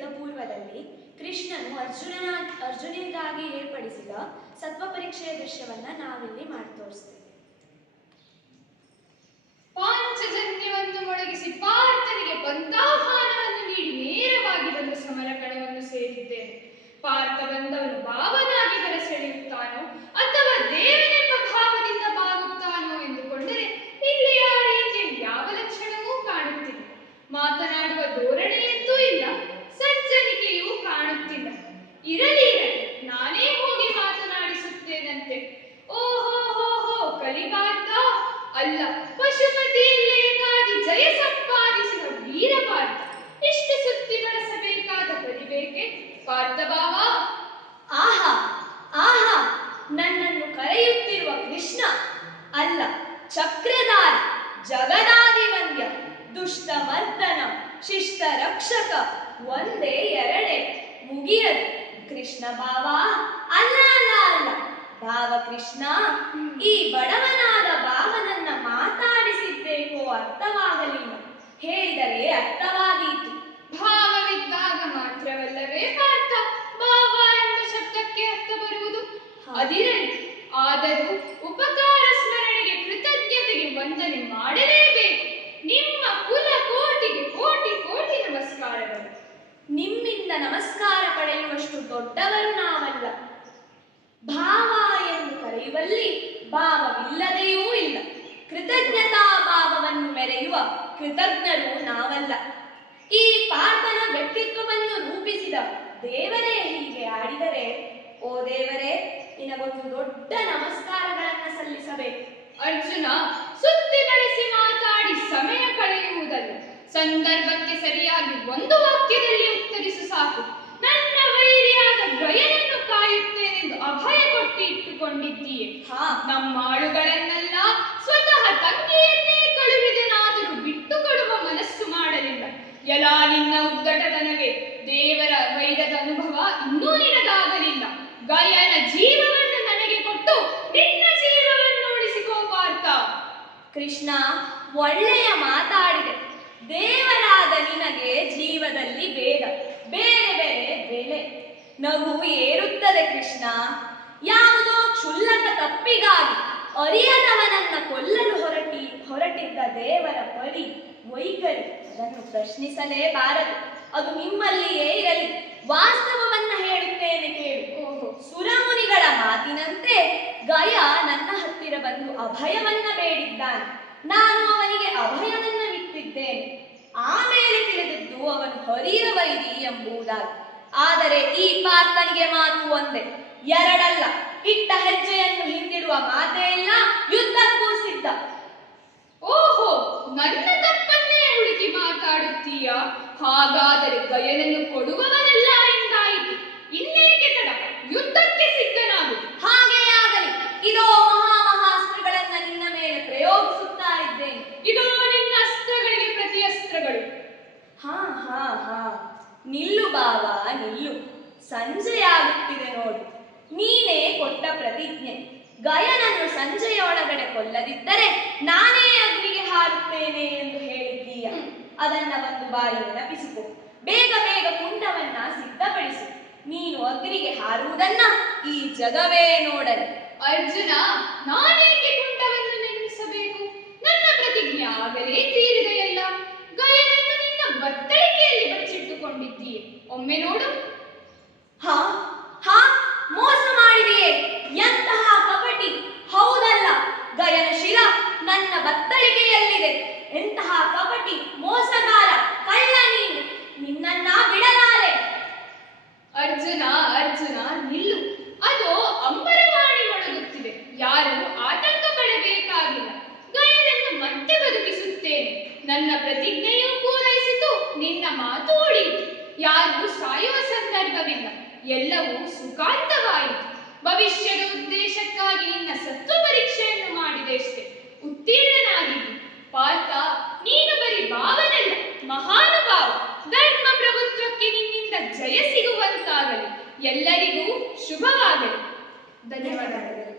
ಯುದ್ಧ ಪೂರ್ವದಲ್ಲಿ ಕೃಷ್ಣನು ಅರ್ಜುನನ ಅರ್ಜುನಿಗಾಗಿ ಏರ್ಪಡಿಸಿದ ಸತ್ವ ಪರೀಕ್ಷೆಯ ದೃಶ್ಯವನ್ನ ನಾವಿಲ್ಲಿ ಮಾಡಿ ತೋರಿಸ್ತೇವೆ ಅಲ್ಲ ಪಶುಪತಿ ಲೇಖಾದಿ ಜಯ ಸಂಪಾದಿಸಿದ ವೀರ ಪಾರ್ಥ ಇಷ್ಟು ಸುತ್ತಿ ಬಳಸಬೇಕಾದ ಪಾರ್ಥ ಭಾವ ಆಹಾ ಆಹಾ, ನನ್ನನ್ನು ಕರೆಯುತ್ತಿರುವ ಕೃಷ್ಣ. ಅಲ್ಲ, ಚಕ್ರಧಾರಿ, ಜಗದಾದಿವಂದ್ಯ ದುಷ್ಟ ಮರ್ದನ ಶಿಷ್ಟ ರಕ್ಷಕ ಒಂದೇ ಎರಡೇ, ಮುಗಿಯದು. ಕೃಷ್ಣ ಭಾವ ಅಲ್ಲ ಅಲ್ಲ ಅಲ್ಲ ಭಾವ ಕೃಷ್ಣ, ಈ ಬಡವನಾದ ಹೇಳಿದರೆ ಅರ್ಥವಾದೀತು. ಭಾವವಿದ್ದಾಗ ಮಾತ್ರವಲ್ಲವೇ ಪಾರ್ಥ ಭಾವ ಎಂಬ ಶಬ್ದಕ್ಕೆ ಅರ್ಥ ಬರುವುದು. ಅದಿರಲಿ ಆದರೂ ಉಪಕಾರ ಸ್ಮರಣೆಗೆ ಕೃತಜ್ಞತೆಗೆ ವಂದನೆ ಮಾಡಲೇಬೇಕು. ನಿಮ್ಮ ಕುಲ ಕೋಟಿಗೆ ಕೋಟಿ ಕೋಟಿ ನಮಸ್ಕಾರಗಳು. ನಿಮ್ಮಿಂದ ನಮಸ್ಕಾರ ಪಡೆಯುವಷ್ಟು ದೊಡ್ಡವರು ನಾವಲ್ಲ. ಭಾವ ಎಂದು ಕರೆಯುವಲ್ಲಿ ಭಾವವಿಲ್ಲದೆಯೂ ಇಲ್ಲ. ಕೃತಜ್ಞತಾ ಭಾವವನ್ನು ಮೆರೆಯುವ ಕೃತಜ್ಞರು ನಾವಲ್ಲ. ಈ ಪಾರ್ಥನ ವ್ಯಕ್ತಿತ್ವವನ್ನು ರೂಪಿಸಿದ ದೇವರೇ ಹೀಗೆ ಆಡಿದರೆ, ಓ ದೇವರೇ, ನಿನಗೊಂದು ದೊಡ್ಡ ನಮಸ್ಕಾರಗಳನ್ನು ಸಲ್ಲಿಸಬೇಕು. ಅರ್ಜುನ, ಸುತ್ತಿ ಬಳಸಿ ಮಾತಾಡಿ ಸಮಯ ಕಳೆಯುವುದಲ್ಲ ಸಂದರ್ಭಕ್ಕೆ ಸರಿಯಾಗಿ ಒಂದು ವಾಕ್ಯದಲ್ಲಿ ನಿನ್ನ ಉದ್ದಟತನವೇ ದೇವರ ವೈರದ ಅನುಭವ ಇನ್ನೂ ನಿನಗಾಗಲಿಲ್ಲ. ಗಯನ ಜೀವವನ್ನು ನನಗೆ ಕೊಟ್ಟು ನಿನ್ನ ಜೀವವನ್ನು ಉಳಿಸಿಕೋ ಪಾರ್ಥ. ಕೃಷ್ಣ ಒಳ್ಳೆಯ ಮಾತಾಡಿದೆ. ದೇವರಾದ ನಿನಗೆ ಜೀವದಲ್ಲಿ ಭೇದ ಬೇರೆ ಬೇರೆ ಬೆಲೆ. ನಗು ಏರುತ್ತದೆ ಕೃಷ್ಣ. ಯಾವುದೋ ಕ್ಷುಲ್ಲಕ ತಪ್ಪಿಗಾಗಿ ಅರಿಯದವನನ್ನ ಕೊಲ್ಲಲು ಹೊರಟಿ, ಹೊರಟಿದ್ದ ದೇವರ ವೈಖರಿ ಅದನ್ನು ಪ್ರಶ್ನಿಸಲೇಬಾರದು ಅದು ನಿಮ್ಮಲ್ಲಿಯೇ ಇರಲಿ. ವಾಸ್ತವವನ್ನ ಹೇಳುತ್ತೇನೆ ಕೇಳು. ಸುರಮುನಿಗಳ ಮಾತಿನಂತೆ ಗಯ ನನ್ನ ಹತ್ತಿರ ಬಂದು ಅಭಯವನ್ನ ಬೇಡಿದ್ದಾನೆ. ನಾನು ಅವನಿಗೆ ಅಭಯವನ್ನ ಬಿಟ್ಟಿದ್ದೇನೆ ಆಮೇಲೆ ತಿಳಿದಿದ್ದು ಅವನು ಹರಿಯ ವೈರಿ ಎಂಬುದಾಗಿ. ಆದರೆ ಈ ಪಾರ್ಥನಿಗೆ ಮಾತು ಒಂದೇ. ಎರಡಲ್ಲ. ಇಟ್ಟ ಹೆಜ್ಜೆಯನ್ನು ಹಿಂದಿಡುವ ಮಾತೇ ಇಲ್ಲ ಯುದ್ಧಕ್ಕೂ ಸಿದ್ಧ. ಓಹೋ ಹಾಗಾದರೆ ಗಯನನ್ನು ಕೊಡುವವರಲ್ಲ ಎಂದಾಯಿತು ಇನ್ನೇಕೆ ತಡ ಯುದ್ಧಕ್ಕೆ ಸಿದ್ಧನಾಗು. ಹಾಗೇ ಆಗಲಿ. ಇದೋ ಮಹಾ ಮಹಾಸ್ತ್ರಗಳನ್ನ ನಿನ್ನ ಮೇಲೆ ಪ್ರಯೋಗಿಸುತ್ತಾ ಇದ್ದೇನೆ. ಇದೋ ನಿನ್ನ ಅಸ್ತ್ರಗಳಿಗೆ ಪ್ರತಿ ಅಸ್ತ್ರಗಳು ಹಾ ಹಾ ಹಾ. ನಿಲ್ಲು ಬಾವ ನಿಲ್ಲು. ಸಂಜೆಯಾಗುತ್ತಿದೆ ನೋಡು. ನೀನೇ ಕೊಟ್ಟ ಪ್ರತಿಜ್ಞೆ. ಗಯನನ್ನು ಸಂಜೆಯೊಳಗಡೆ ಕೊಲ್ಲದಿದ್ದರೆ ನಾನೇ ಅಗ್ನಿಗೆ ಹಾರುತ್ತೇನೆ ಅದನ್ನ ಒಂದು ಬಾರಿ ನೆನಪಿಸಿಕೊ. ಬೇಗ ಬೇಗ ಕುಂಡವನ್ನ ಸಿದ್ಧಪಡಿಸು. ನೀನು ಅಗ್ನಿಗೆ ಹಾರುವುದನ್ನ ಈ ಜಗವೇ ನೋಡಲಿ. ಅರ್ಜುನ ನಾನೇಕೆ ಕುಂಟವನ್ನು ನೆನಪಿಸಬೇಕು ನನ್ನ ಪ್ರತಿಜ್ಞೆ ಆಗಲೇ ತೀರಿದೆಯಲ್ಲ. ಗಯನನ್ನು ನಿನ್ನ ಬತ್ತಳಿಕೆಯಲ್ಲಿ ಬಚ್ಚಿಟ್ಟುಕೊಂಡಿದ್ದೀಯೆ ಒಮ್ಮೆ ನೋಡು. ಹಾ ಹಾ ಮೋಸ ಮಾಡಿದೆಯೇ? ಎಂತಹ ಕಪಟಿ? ಹೌದಲ್ಲ ಗಯನ ಶಿರ ನನ್ನ ಬತ್ತಳಿಕೆಯಲ್ಲಿದೆ. ಎಂತಹ ಕಪಟಿ ಪ್ರತಿಜ್ಞೆಯೂ ಪೂರೈಸಿತು. ನಿನ್ನ ಮಾತು ಉಳಿಯಿತು. ಯಾರು ಸಾಯುವ ಸಂದರ್ಭವಿಲ್ಲ. ಎಲ್ಲವೂ ಸುಖಾಂತವಾಯಿತು. ಭವಿಷ್ಯದ ಉದ್ದೇಶಕ್ಕಾಗಿ ನಿನ್ನ ಸತ್ವ ಪರೀಕ್ಷೆಯನ್ನು ಮಾಡಿದೆಷ್ಟೇ ಉತ್ತೀರ್ಣನಾಗಿದ್ದು. ಪಾರ್ಥ, ನೀನು ಬರೀ ಭಾವನಲ್ಲ, ಮಹಾನುಭಾವ. ಧರ್ಮ ಪ್ರಭುತ್ವಕ್ಕೆ ನಿನ್ನಿಂದ ಜಯ ಸಿಗುವಂತಾಗಲಿ. ಎಲ್ಲರಿಗೂ ಶುಭವಾಗಲಿ. ಧನ್ಯವಾದಗಳು.